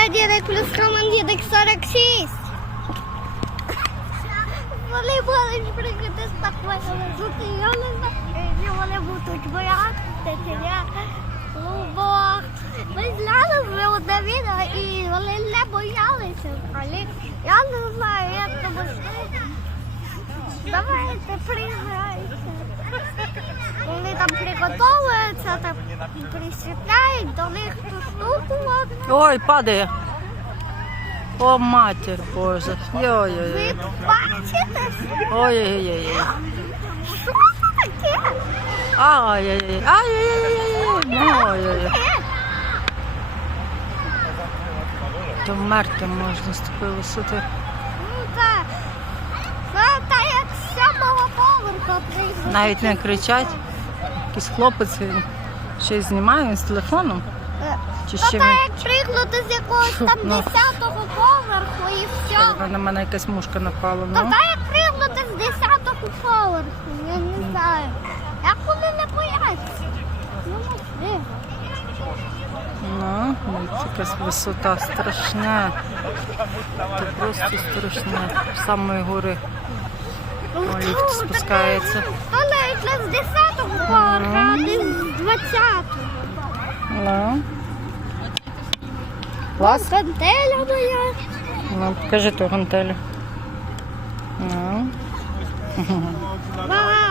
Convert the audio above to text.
Правда, дідик плюс Роман дідик 46. Вони будуть приходити з такою висоти. Я вони будуть боятися. Ну, бо ми зняли вже одне відео і вони не боялися. Але я не знаю, як то буде. Давайте приграйте. Вони там приготовуються, там присвітляють, до них постукувати. Ой, падає. О, матір Боже. Йой-йой. Ви бачите, Ой-ой-ой. що таке? Ай-яй-яй. Ай-яй-яй. Ой-ой-ой. То вмерти можна з такої висоти. Ну так. Це так як з сьомого поверху приїхали. Навіть не кричать. Якийсь хлопець він ще й знімає з телефоном. Чи ще так як приклад з якогось там Ну. 10-го поверху і все. на мене якась мушка напала. Та Ну. як приклад з 10-го поверху, я не знаю. Як вони не бояться? Ну, можливо. Ну, ось якась висота страшна. Це просто страшне. З самої гори. О, ліфт спускається. То навіть не з 10-го поверху, а не з 20-го. Ну. Клас. Гантеля моя. Ну, покажи ту гантелю. Ну. Вау.